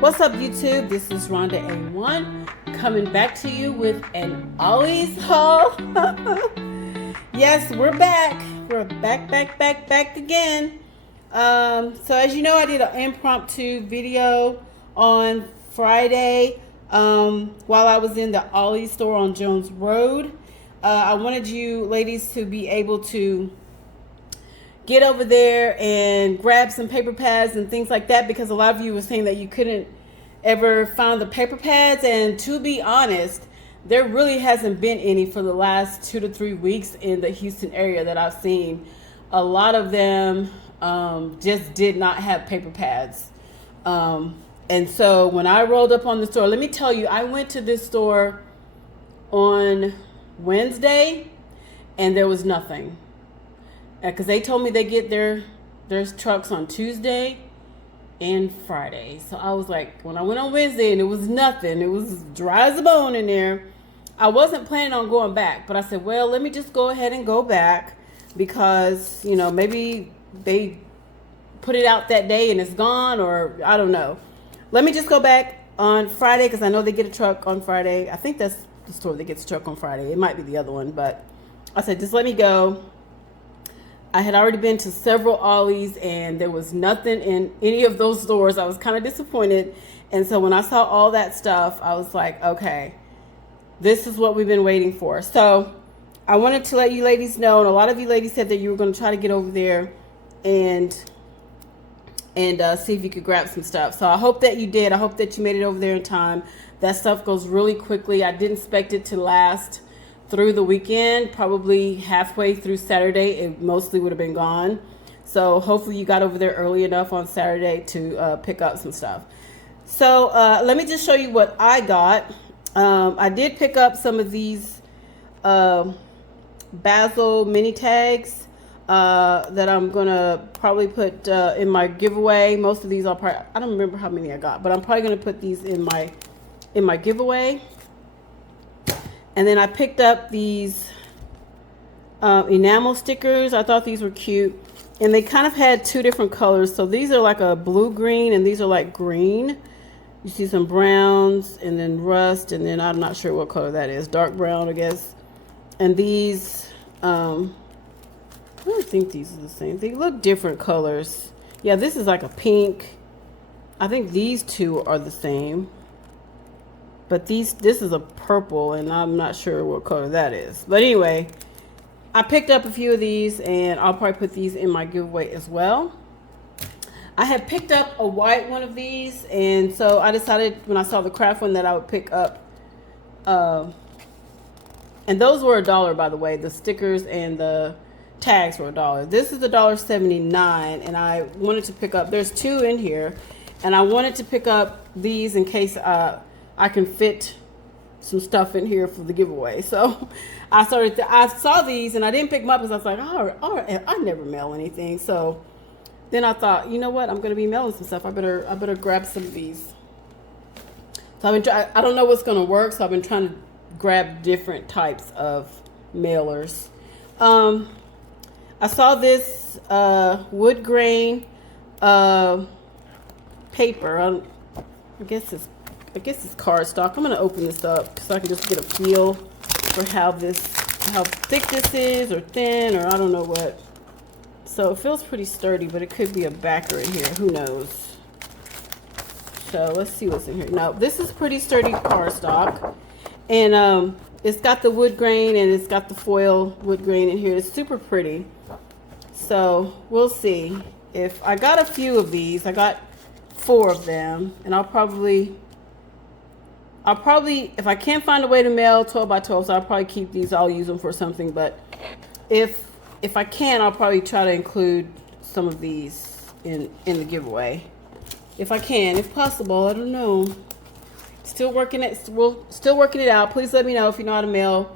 What's up, YouTube? This is Rhonda A1 coming back to you with an Ollie's haul. Yes, we're back. We're back again. So as you know, I did an impromptu video on Friday while I was in the Ollie store on Jones Road. I wanted you ladies to be able to get over there and grab some paper pads and things like that, because a lot of you were saying that you couldn't ever find the paper pads, and to be honest, there really hasn't been any for the last 2 to 3 weeks in the Houston area that I've seen. A lot of them just did not have paper pads, and so when I rolled up on the store, let me tell you, I went to this store on Wednesday and there was nothing, because they told me they get their trucks on Tuesday and Friday. So I was like, when I went on Wednesday and it was nothing, it was dry as a bone in there, I wasn't planning on going back, but I said, well, let me just go ahead and go back, because maybe they put it out that day and it's gone, or I don't know. Let me just go back on Friday, because I know they get a truck on Friday. I think that's the store that gets a truck on Friday. It might be the other one, but I said, just let me go. I had already been to several Ollies and there was nothing in any of those stores. I was kind of disappointed. And so when I saw all that stuff, I was like, okay, this is what we've been waiting for. So I wanted to let you ladies know, and a lot of you ladies said that you were going to try to get over there and see if you could grab some stuff. So I hope that you did. I hope that you made it over there in time. That stuff goes really quickly. I didn't expect it to last through the weekend. Probably halfway through Saturday, it mostly would have been gone. So hopefully you got over there early enough on Saturday to pick up some stuff. So let me just show you what I got. I did pick up some of these Basil mini tags that I'm gonna probably put in my giveaway. Most of these I don't remember how many I got, but I'm probably gonna put these in my giveaway. And then I picked up these enamel stickers. I thought these were cute. And they kind of had two different colors. So these are like a blue-green, and these are like green. You see some browns, and then rust, and then I'm not sure what color that is. Dark brown, I guess. And these, I don't think these are the same. They look different colors. Yeah, this is like a pink. I think these two are the same. But this is a purple, and I'm not sure what color that is. But anyway, I picked up a few of these, and I'll probably put these in my giveaway as well. I had picked up a white one of these, and so I decided when I saw the craft one that I would pick up. And those were $1, by the way. The stickers and the tags were $1. This is $1.79, and I wanted to pick up. There's two in here, and I wanted to pick up these in case I can fit some stuff in here for the giveaway. So I saw these and I didn't pick them up because I was like, oh, I never mail anything. So then I thought, you know what? I'm going to be mailing some stuff. I better grab some of these. So I don't know what's going to work. So I've been trying to grab different types of mailers. I saw this wood grain paper. I guess it's cardstock. I'm going to open this up so I can just get a feel for how thick this is, or thin, or I don't know what. So it feels pretty sturdy, but it could be a backer in here. Who knows? So let's see what's in here. Now, this is pretty sturdy cardstock. And it's got the wood grain, and it's got the foil wood grain in here. It's super pretty. So we'll see. If I got a few of these, I got 4 of them, and I'll probably, if I can't find a way to mail 12 by 12, so I'll probably keep these. I'll use them for something. But if I can, I'll probably try to include some of these in the giveaway. If I can, if possible. I don't know. Still working it out. Please let me know if you know how to mail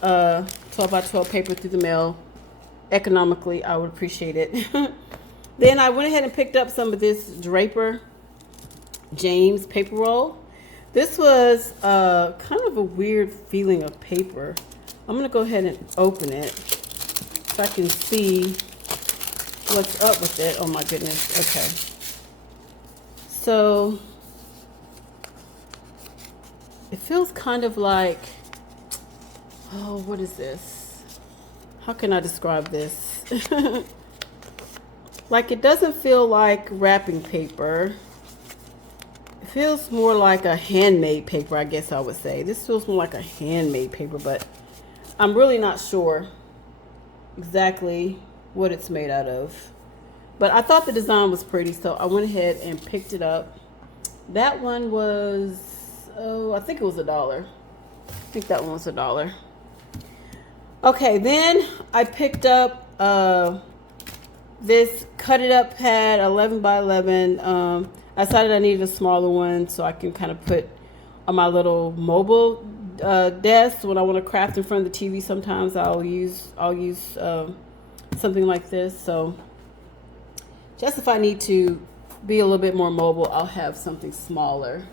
12 by 12 paper through the mail economically. I would appreciate it. Then I went ahead and picked up some of this Draper James paper roll. This was kind of a weird feeling of paper. I'm going to go ahead and open it so I can see what's up with it. Oh my goodness. Okay. So It feels kind of like, oh, what is this? How can I describe this? Like, it doesn't feel like wrapping paper. It feels more like a handmade paper, I guess I would say. This feels more like a handmade paper, but I'm really not sure exactly what it's made out of. But I thought the design was pretty, so I went ahead and picked it up. That one was, oh, I think it was $1. I think that one was $1. Okay, then I picked up this cut it up pad, 11 by 11. I decided I needed a smaller one so I can kind of put on my little mobile desk when I want to craft in front of the TV. Sometimes I'll use something like this. So just if I need to be a little bit more mobile, I'll have something smaller.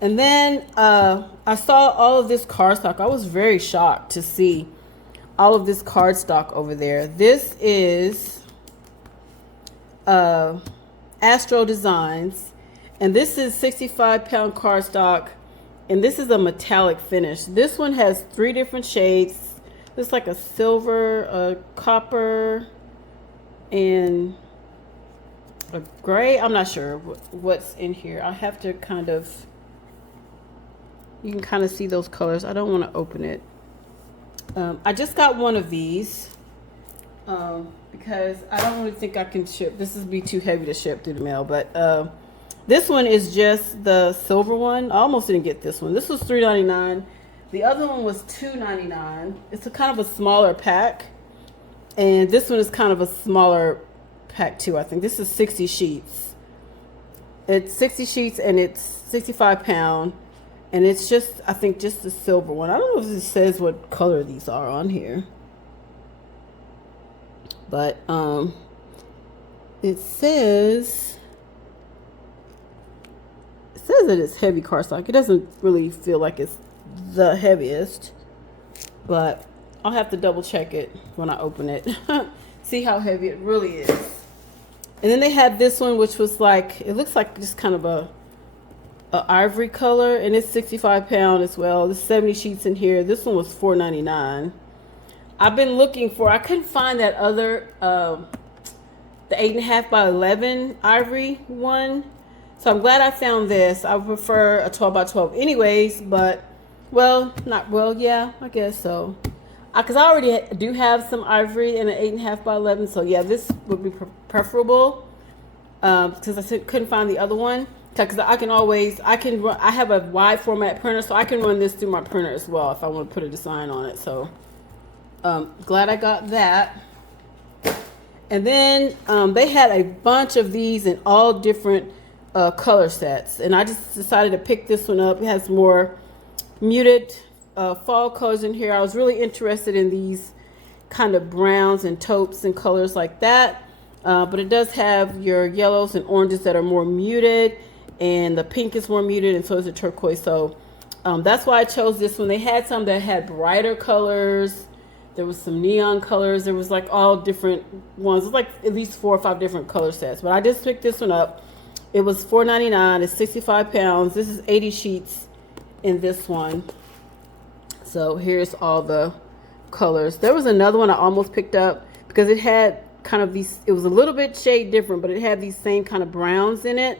And then I saw all of this cardstock. I was very shocked to see all of this cardstock over there. This is Astro Designs, and this is 65-pound cardstock, and this is a metallic finish. This one has 3 different shades. It's like a silver, a copper, and a gray. I'm not sure what's in here. I have to kind of, you can kind of see those colors. I don't want to open it. I just got one of these because I don't really think I can ship. This would be too heavy to ship through the mail, but this one is just the silver one. I almost didn't get this one. This was $3.99. The other one was $2.99. It's a kind of a smaller pack, and this one is kind of a smaller pack too. I think this is 60 sheets. It's 60 sheets and it's 65 pound. And it's just, I think, just the silver one. I don't know if it says what color these are on here. But it says that it's heavy cardstock. It doesn't really feel like it's the heaviest. But I'll have to double check it when I open it. See how heavy it really is. And then they had this one, which was like, it looks like just kind of a ivory color, and it's 65 pound as well. There's 70 sheets in here. This one was $4.99. I've been looking for, I couldn't find that other the 8.5 by 11 ivory one, so I'm glad I found this. I prefer a 12 by 12 anyways, but yeah, I guess so, because I already do have some ivory in an 8.5 by 11, so yeah, this would be preferable because I couldn't find the other one. Because I have a wide format printer, so I can run this through my printer as well if I want to put a design on it. So glad I got that. And then they had a bunch of these in all different color sets, and I just decided to pick this one up. It has more muted fall colors in here. I was really interested in these kind of browns and taupes and colors like that, but it does have your yellows and oranges that are more muted, and the pink is more muted, and so is the turquoise. So that's why I chose this one. They had some that had brighter colors. There was some neon colors. There was like all different ones. It was like at least 4 or 5 different color sets. But I just picked this one up. It was $4.99. It's 65 pounds. This is 80 sheets in this one. So here's all the colors. There was another one I almost picked up because it had kind of these, it was a little bit shade different, but it had these same kind of browns in it.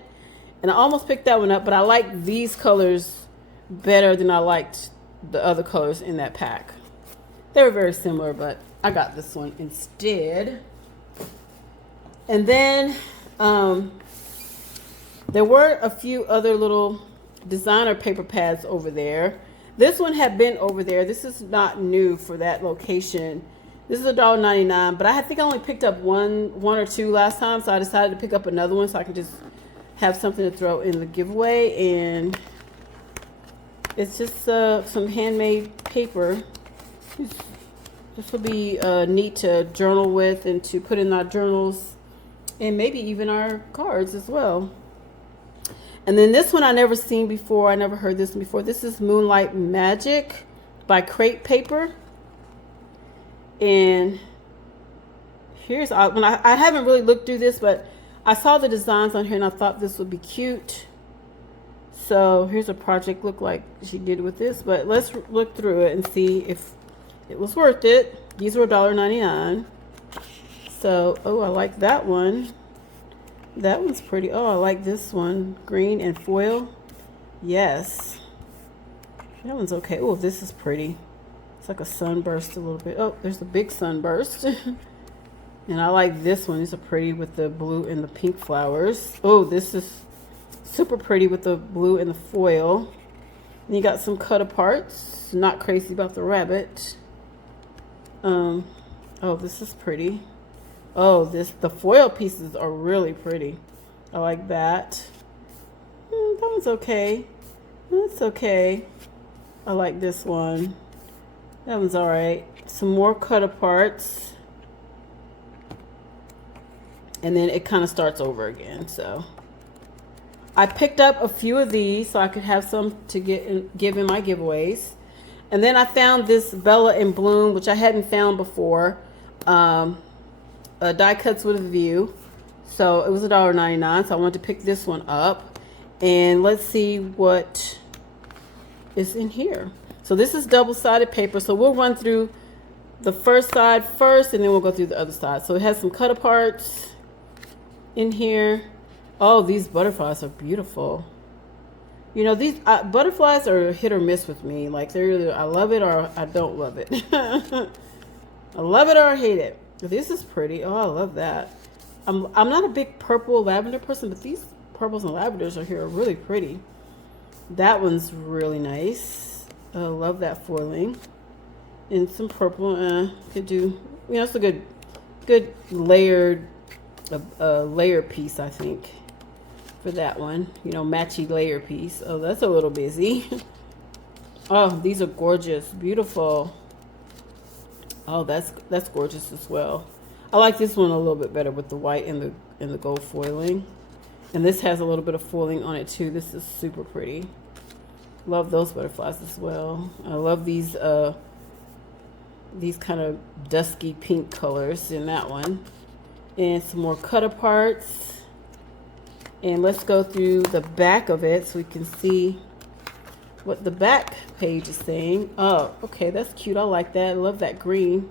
And I almost picked that one up, but I like these colors better than I liked the other colors in that pack. They were very similar, but I got this one instead. And then there were a few other little designer paper pads over there. This one had been over there. This is not new for that location. This is $1.99, but I think I only picked up one or two last time, so I decided to pick up another one so I can just have something to throw in the giveaway. And it's just some handmade paper. This will be neat to journal with and to put in our journals and maybe even our cards as well. And then this one I never seen before. I never heard this one before. This is Moonlight Magic by Crepe Paper. And here's, I haven't really looked through this, but I saw the designs on here and I thought this would be cute. So here's a project look like she did with this, but let's look through it and see if it was worth it. These were $1.99. So, oh, I like that one. That one's pretty. Oh, I like this one. Green and foil. Yes. That one's okay. Oh, this is pretty. It's like a sunburst a little bit. Oh, there's a big sunburst. And I like this one. These are pretty with the blue and the pink flowers. Oh, this is super pretty with the blue and the foil. And you got some cut aparts. Not crazy about the rabbit. Oh, this is pretty. Oh, the foil pieces are really pretty. I like that. That one's okay. That's okay. I like this one. That one's all right. Some more cut aparts. And then it kind of starts over again. So I picked up a few of these so I could have some to give in my giveaways. And then I found this Bella in Bloom, which I hadn't found before. Die cuts with a view. So it was $1.99. So I wanted to pick this one up. And let's see what is in here. So this is double-sided paper. So we'll run through the first side first, and then we'll go through the other side. So it has some cut aparts in here. Oh, these butterflies are beautiful. You know, these butterflies are hit or miss with me. Like, they're either I love it or I don't love it. I love it or I hate it. This is pretty. Oh, I love that. I'm not a big purple lavender person, but these purples and lavenders are here are really pretty. That one's really nice. I love that foiling. And some purple. Could do, you know, it's a good layered layer piece, I think, for that one. You know, matchy layer piece. Oh, that's a little busy. Oh, these are gorgeous, beautiful. Oh, that's gorgeous as well. I like this one a little bit better with the white and the gold foiling. And this has a little bit of foiling on it too. This is super pretty. Love those butterflies as well. I love these kind of dusky pink colors in that one. And some more cut aparts. And let's go through the back of it so we can see what the back page is saying. Oh, okay, that's cute. I like that. I love that green.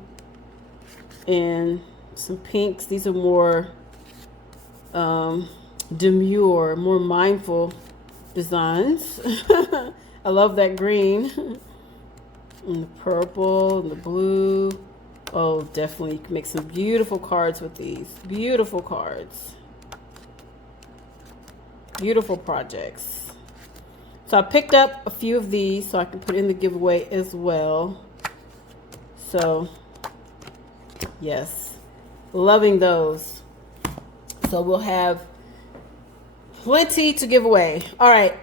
And some pinks. These are more demure, more mindful designs. I love that green. And the purple and the blue. Oh, definitely. You can make some beautiful cards with these. Beautiful cards. Beautiful projects. So I picked up a few of these so I can put in the giveaway as well. So, yes. Loving those. So we'll have plenty to give away. All right.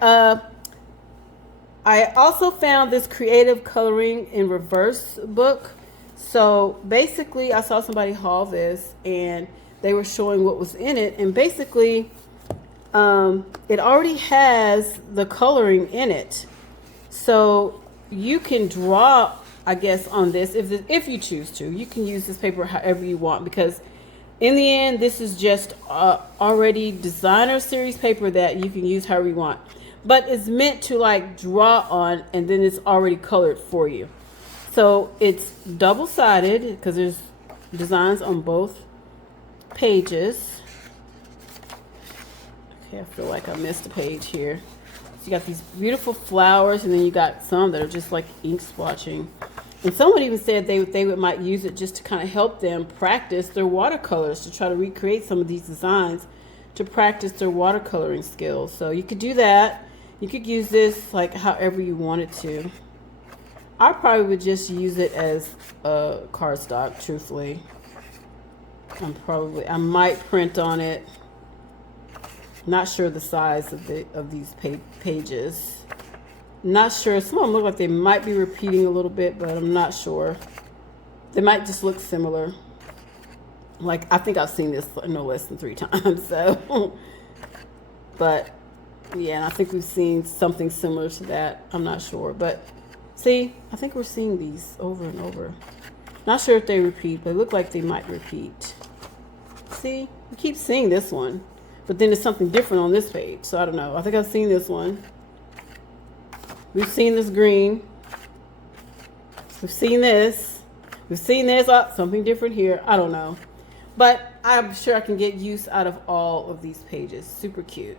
I also found this creative coloring in reverse book. So basically, I saw somebody haul this and they were showing what was in it. And basically, it already has the coloring in it. So you can draw, I guess, on this if you choose to. You can use this paper however you want, because in the end, this is just already designer series paper that you can use however you want. But it's meant to like draw on, and then it's already colored for you. So it's double-sided because there's designs on both pages. Okay, I feel like I missed a page here. So you got these beautiful flowers, and then you got some that are just like ink splotching. And someone even said they might use it just to kind of help them practice their watercolors, to try to recreate some of these designs, to practice their watercoloring skills. So you could do that. You could use this like however you wanted to. I probably would just use it as cardstock, truthfully. I might print on it. Not sure the size of these pages. Not sure. Some of them look like they might be repeating a little bit, but I'm not sure. They might just look similar. Like, I think I've seen this no less than 3 times. So, but yeah, and I think we've seen something similar to that. I'm not sure, but see, I think we're seeing these over and over. Not sure if they repeat, but they look like they might repeat. See, we keep seeing this one, but then there's something different on this page. So I don't know. I think I've seen this one. We've seen this green. We've seen this. We've seen this. Oh, something different here. I don't know. But I'm sure I can get use out of all of these pages. Super cute.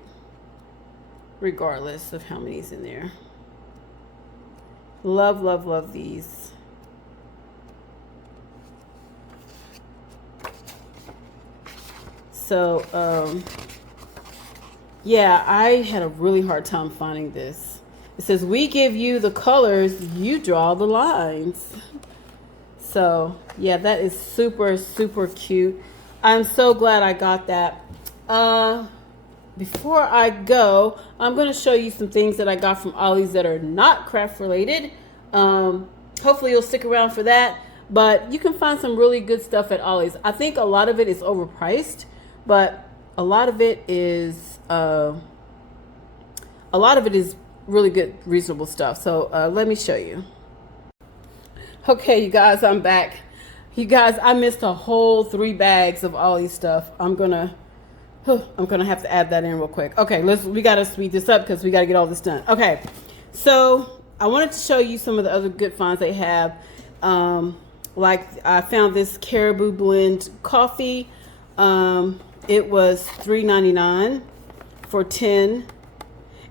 Regardless of how many's in there. Love, love, love these. So, yeah, I had a really hard time finding this. It says, we give you the colors, you draw the lines. So, yeah, that is super, super cute. I'm so glad I got that. Before I go, I'm going to show you some things that I got from Ollie's that are not craft related. Hopefully you'll stick around for that. But you can find some really good stuff at Ollie's. I think a lot of it is overpriced, but a lot of it is really good, reasonable stuff. So let me show you. Okay, you guys, I'm back. You guys, I missed a whole 3 bags of Ollie's stuff. I'm gonna have to add that in real quick. Okay, we gotta speed this up because we gotta get all this done. Okay, so I wanted to show you some of the other good finds they have. Like I found this Caribou Blend coffee. It was $3.99 for 10.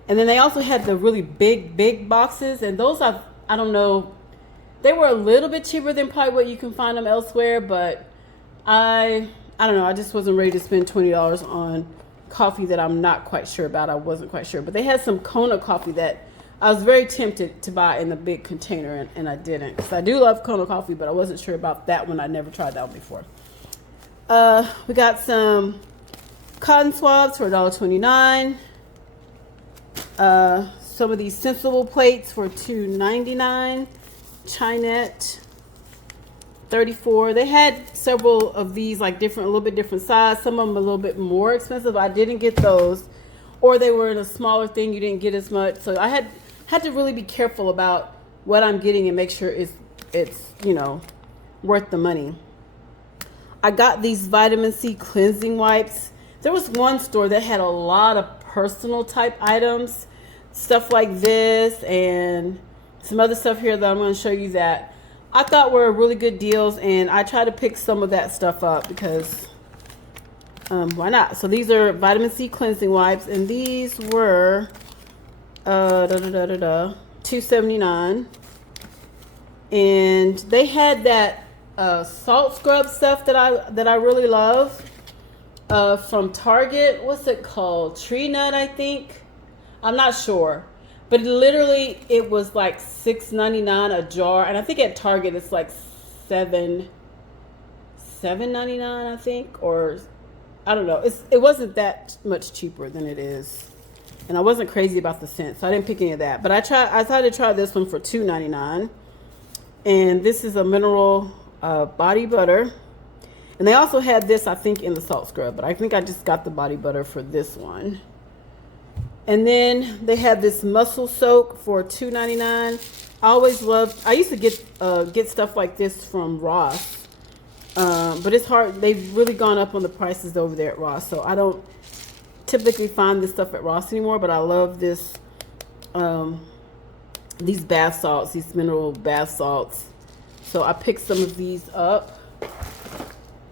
And then they also had the really big boxes, and those I don't know, they were a little bit cheaper than probably what you can find them elsewhere, but I don't know, I just wasn't ready to spend $20 on coffee that I'm not quite sure about. I wasn't quite sure, but they had some Kona coffee that I was very tempted to buy in the big container, and I didn't, because I do love Kona coffee, but I wasn't sure about that one. I never tried that one before. We got some cotton swabs for $1.29. Some of these sensible plates for $2.99. Chinette, $34. They had several of these, like a little bit different size. Some of them a little bit more expensive. I didn't get those, or they were in a smaller thing. You didn't get as much. So I had to really be careful about what I'm getting and make sure it's worth the money. I got these vitamin C cleansing wipes. There was one store that had a lot of personal type items, stuff like this and some other stuff here that I'm going to show you that I thought were really good deals, and I tried to pick some of that stuff up because why not? So these are vitamin C cleansing wipes, and these were $2.79, and they had that salt scrub stuff that I really love from Target. What's it called? Tree Nut, I think. I'm not sure, but literally it was like $6.99 a jar, and I think at Target it's like $7.99, I think, or I don't know. It wasn't that much cheaper than it is, and I wasn't crazy about the scent, so I didn't pick any of that. But I decided to try this one for $2.99, and this is a mineral body butter, and they also had this, I think, in the salt scrub, but I think I just got the body butter for this one. And then they had this muscle soak for $2.99. I used to get stuff like this from Ross, but it's hard. They've really gone up on the prices over there at Ross, so I don't typically find this stuff at Ross anymore. But I love this, these bath salts, these mineral bath salts. So I picked some of these up.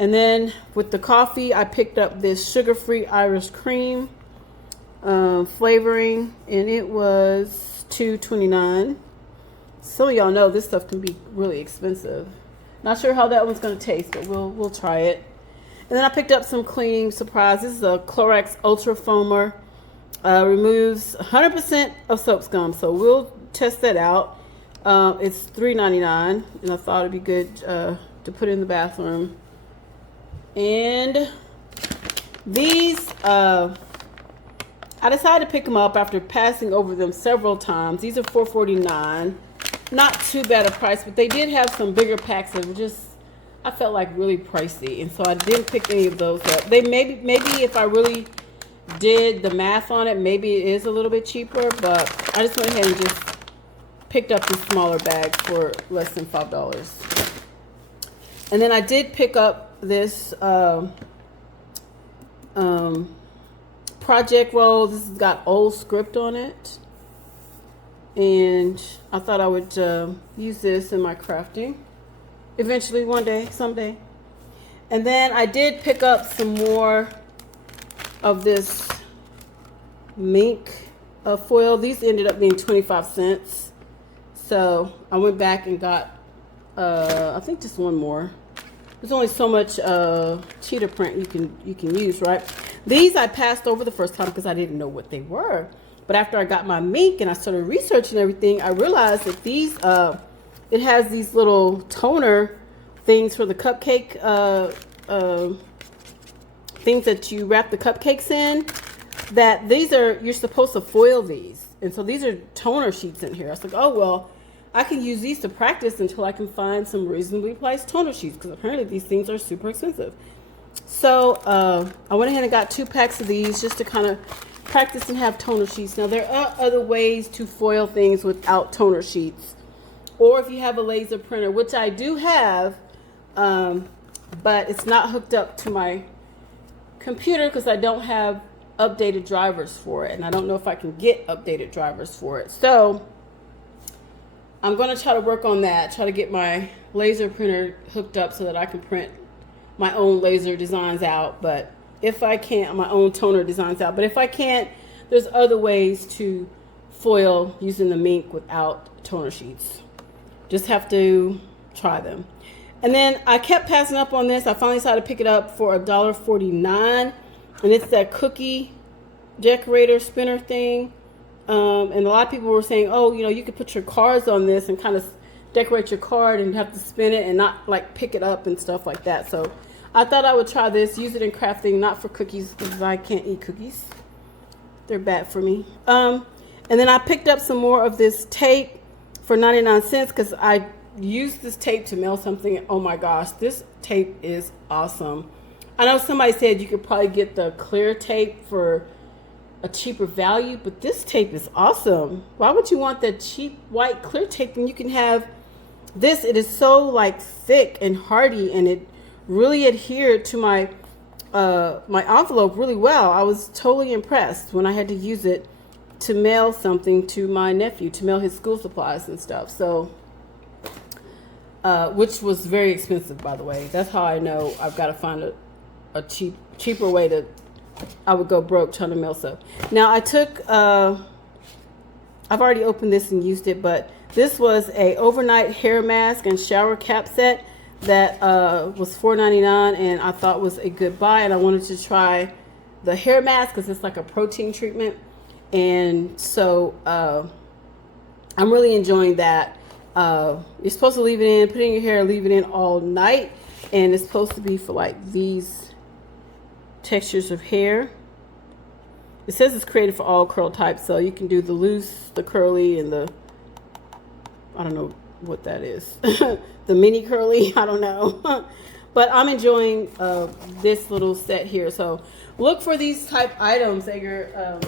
And then with the coffee, I picked up this sugar-free Irish cream flavoring, and it was $2.29. Some of y'all know this stuff can be really expensive. Not sure how that one's going to taste, but we'll try it. And then I picked up some cleaning supplies. This is a Clorox Ultra Foamer. Removes 100% of soap scum, so we'll test that out. It's $3.99, and I thought it'd be good to put in the bathroom. And these, I decided to pick them up after passing over them several times. These are $4.49. Not too bad a price, but they did have some bigger packs that were just, I felt like, really pricey, and so I didn't pick any of those up. They maybe if I really did the math on it, maybe it is a little bit cheaper, but I just went ahead and just picked up these smaller bags for less than $5. And then I did pick up this project roll. This has got old script on it, And I thought I would use this in my crafting eventually, one day, someday. And then I did pick up some more of this mink foil. These ended up being 25 cents. So I went back and got, I think just one more. There's only so much cheetah print you can use, right? These I passed over the first time because I didn't know what they were. But after I got my mink and I started researching everything, I realized that these, it has these little toner things for the cupcake, things that you wrap the cupcakes in, that these are, you're supposed to foil these. And so these are toner sheets in here. I was like, oh, well, I can use these to practice until I can find some reasonably priced toner sheets, because apparently these things are super expensive. So I went ahead and got 2 packs of these just to kind of practice and have toner sheets. Now, there are other ways to foil things without toner sheets, or if you have a laser printer, which I do have, but it's not hooked up to my computer because I don't have updated drivers for it, and I don't know if I can get updated drivers for it. So I'm going to try to work on that, try to get my laser printer hooked up so that I can print my own laser designs out. But if I can't, my own toner designs out. But if I can't, there's other ways to foil using the mink without toner sheets. Just have to try them. And then I kept passing up on this. I finally decided to pick it up for $1.49. And it's that cookie decorator spinner thing. And a lot of people were saying, oh, you know, you could put your cards on this and kind of decorate your card and have to spin it and not like pick it up and stuff like that. So I thought I would try this, use it in crafting, not for cookies because I can't eat cookies. They're bad for me. And then I picked up some more of this tape for 99 cents because I used this tape to mail something. Oh my gosh, this tape is awesome. I know somebody said you could probably get the clear tape for a cheaper value, but this tape is awesome. Why would you want that cheap white clear tape when you can have this? It is so like thick and hardy, and it really adhered to my my envelope really well. I was totally impressed when I had to use it to mail something to my nephew, to mail his school supplies and stuff. So which was very expensive, by the way. That's how I know I've got to find a cheaper way to, I would go broke trying to mail stuff. Now I took, I've already opened this and used it, but this was a overnight hair mask and shower cap set that was $4.99, and I thought was a good buy. And I wanted to try the hair mask because it's like a protein treatment, and so I'm really enjoying that. You're supposed to leave it in, put it in your hair, leave it in all night, and it's supposed to be for like these textures of hair. It says it's created for all curl types, so you can do the loose, the curly, and the, I don't know what that is, the mini curly, I don't know. But I'm enjoying this little set here. So look for these type items at your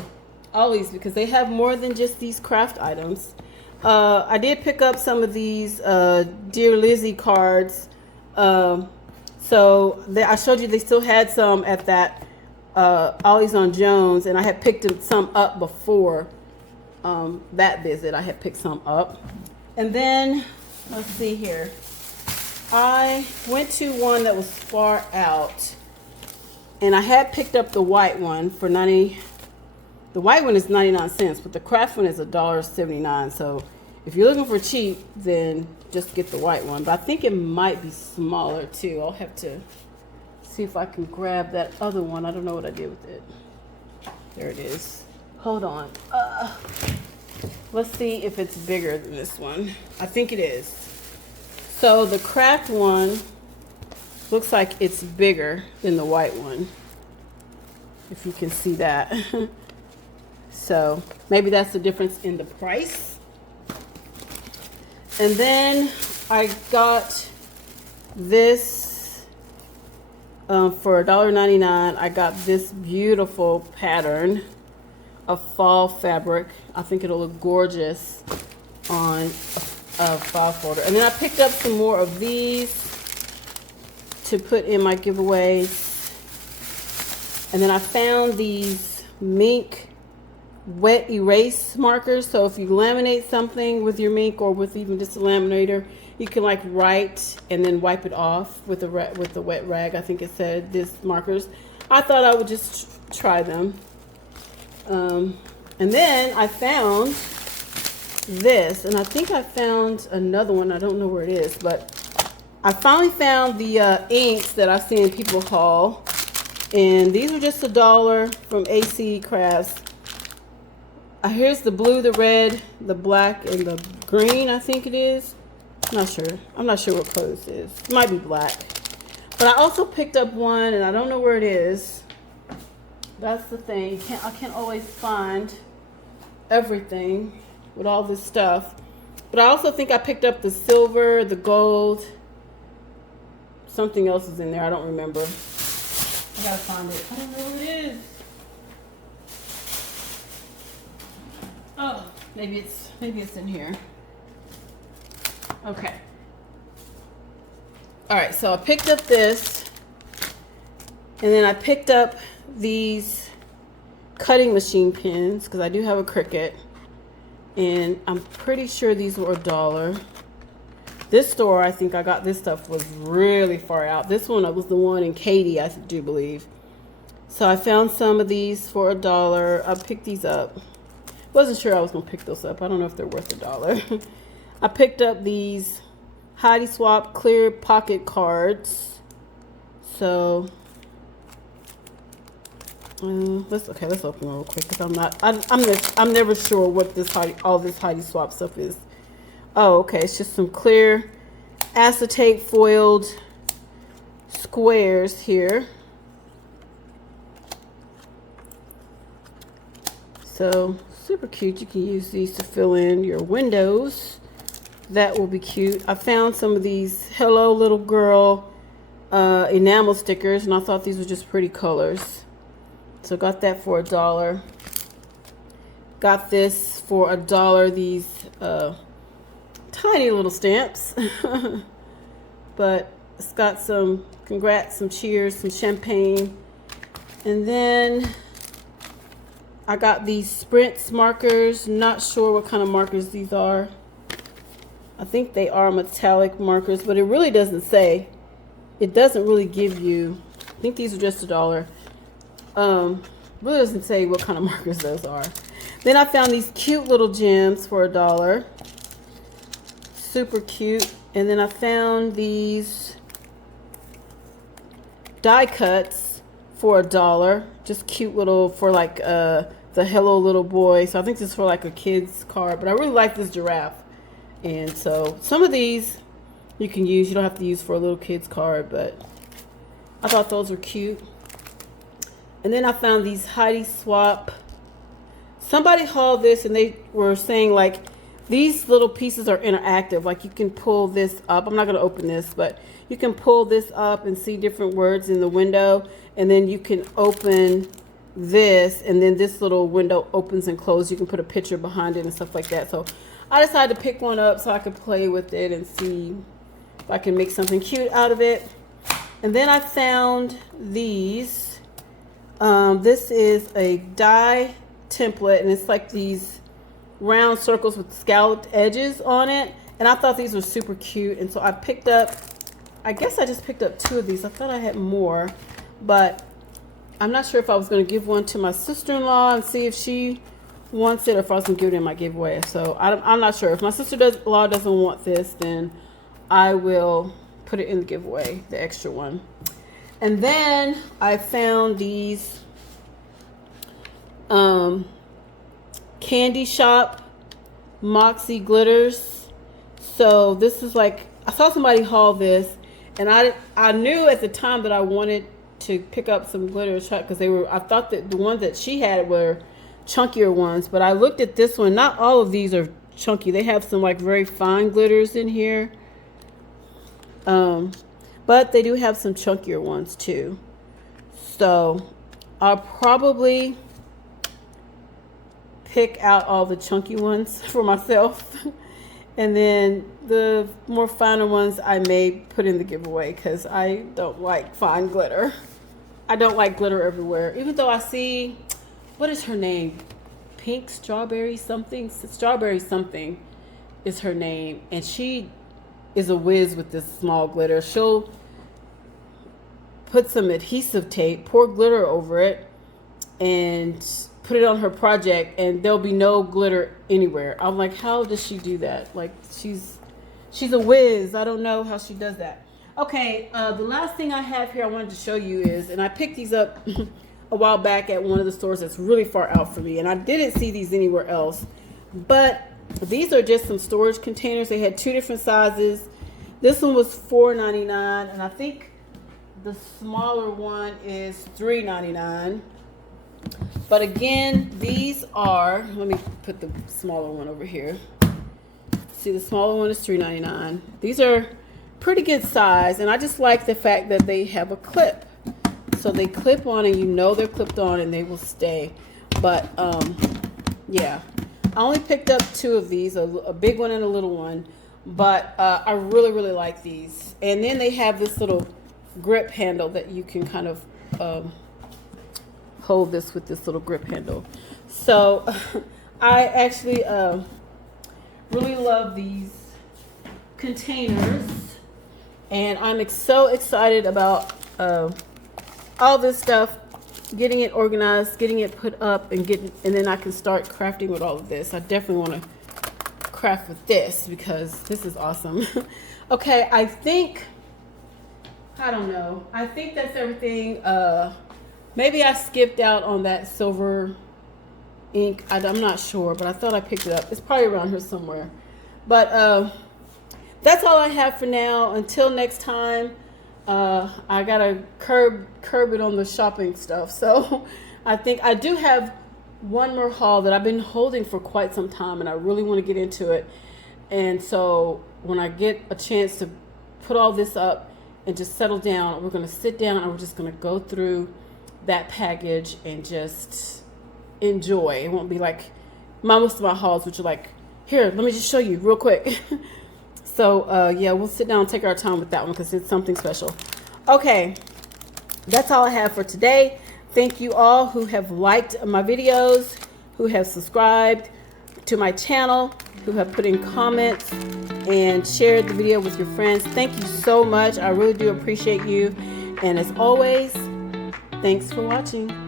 Ollie's, because they have more than just these craft items. I did pick up some of these Dear Lizzie cards. So I showed you they still had some at that Ollie's on Jones, and I had picked some up before that visit. I had picked some up. And then, let's see here. I went to one that was far out, and I had picked up the white one for 90. The white one is 99 cents, but the craft one is $1.79. So if you're looking for cheap, then just get the white one. But I think it might be smaller too. I'll have to see if I can grab that other one. I don't know what I did with it. There it is. Hold on. Let's see if it's bigger than this one. I think it is. So the craft one looks like it's bigger than the white one, if you can see that. So maybe that's the difference in the price. And then I got this for $1.99. I got this beautiful pattern of fall fabric. I think it'll look gorgeous on a file folder. And then I picked up some more of these to put in my giveaways. And then I found these mink wet erase markers. So if you laminate something with your Mink or with even just a laminator, you can like write and then wipe it off with the wet rag. I think it said this markers. I thought I would just try them. And then I found this, and I think I found another one. I don't know where it is, but I finally found the inks that I've seen people haul, and these were just $1 from AC Crafts. Here's the blue, the red, the black, and the green, I think it is. I'm not sure what color this is. It might be black. But I also picked up one, and I don't know where it is. That's the thing. I can't always find everything with all this stuff. But I also think I picked up the silver, the gold. Something else is in there. I don't remember. I gotta find it. I don't know where it is. Oh, maybe it's in here. Okay. All right, so I picked up this, and then I picked up these cutting machine pins because I do have a Cricut, and I'm pretty sure these were $1. This store, I think I got this stuff, was really far out. This one was the one in Katy, I do believe. So I found some of these for $1. I picked these up. Wasn't sure I was gonna pick those up. I don't know if they're worth $1. I picked up these Heidi Swap clear pocket cards. So let's open them real quick because I'm never sure what all this Heidi Swap stuff is. Oh, okay, it's just some clear acetate foiled squares here. So super cute. You can use these to fill in your windows. That will be cute. I found some of these Hello Little Girl enamel stickers, and I thought these were just pretty colors. So got that for $1. Got this for $1. These tiny little stamps. But it's got some congrats, some cheers, some champagne. And then I got these Sprints markers. Not sure what kind of markers these are. I think they are metallic markers, but it really doesn't say. It doesn't really give you, I think these are just $1. Really doesn't say what kind of markers those are. Then I found these cute little gems for $1. Super cute. And then I found these die cuts for $1. Just cute little, for like the Hello Little Boy. So I think this is for like a kid's card, but I really like this giraffe. And so some of these you can use. You don't have to use for a little kid's card, but I thought those were cute. And then I found these Heidi Swap. Somebody hauled this and they were saying like these little pieces are interactive. Like you can pull this up. I'm not going to open this, but you can pull this up and see different words in the window. And then you can open this, and then this little window opens and closes. You can put a picture behind it and stuff like that. So I decided to pick one up so I could play with it and see if I can make something cute out of it. And then I found these. This is a die template, and it's like these round circles with scalloped edges on it. And I thought these were super cute, and so I picked up, I guess I just picked up 2 of these. I thought I had more, but I'm not sure if I was going to give one to my sister-in-law and see if she wants it, or if I was going to give it in my giveaway. So I'm not sure. If my sister-in-law doesn't want this, then I will put it in the giveaway, the extra one. And then I found these Candy Shop Moxie glitters. So this is like, I saw somebody haul this, and I knew at the time that I wanted to pick up some glitters because I thought that the ones that she had were chunkier ones, but I looked at this one. Not all of these are chunky. They have some like very fine glitters in here, but they do have some chunkier ones too. So I'll probably pick out all the chunky ones for myself, and then the more finer ones I may put in the giveaway because I don't like fine glitter. I don't like glitter everywhere, even though I see, what is her name? Pink Strawberry something. Strawberry something is her name. And she is a whiz with this small glitter. She'll put some adhesive tape, pour glitter over it, and put it on her project, and there'll be no glitter anywhere. I'm like, how does she do that? Like, she's a whiz. I don't know how she does that. Okay, the last thing I have here I wanted to show you is, and I picked these up a while back at one of the stores that's really far out for me, and I didn't see these anywhere else, but these are just some storage containers. They had 2 different sizes. This one was $4.99, and I think the smaller one is $3.99. But again, these are, let me put the smaller one over here. See, the smaller one is $3.99. These are pretty good size, and I just like the fact that they have a clip. So they clip on, and you know they're clipped on, and they will stay. But yeah, I only picked up 2 of these, a big one and a little one. But I really, really like these. And then they have this little grip handle that you can kind of hold this with this little grip handle. So I actually really love these containers, and I'm so excited about all this stuff, getting it organized, getting it put up, and then I can start crafting with all of this. I definitely want to craft with this because this is awesome. Okay, I don't know. I think that's everything. Maybe I skipped out on that silver ink. I'm not sure, but I thought I picked it up. It's probably around here somewhere. But that's all I have for now. Until next time, I gotta curb it on the shopping stuff. So I think I do have one more haul that I've been holding for quite some time, and I really want to get into it. And so when I get a chance to put all this up and just settle down, we're gonna sit down and we're just gonna go through that package and just enjoy. It won't be like most of my hauls, which are like, here, let me just show you real quick. So yeah, we'll sit down and take our time with that one because it's something special. Okay, that's all I have for today. Thank you all who have liked my videos, who have subscribed to my channel, who have put in comments and shared the video with your friends. Thank you so much. I really do appreciate you. And as always, thanks for watching.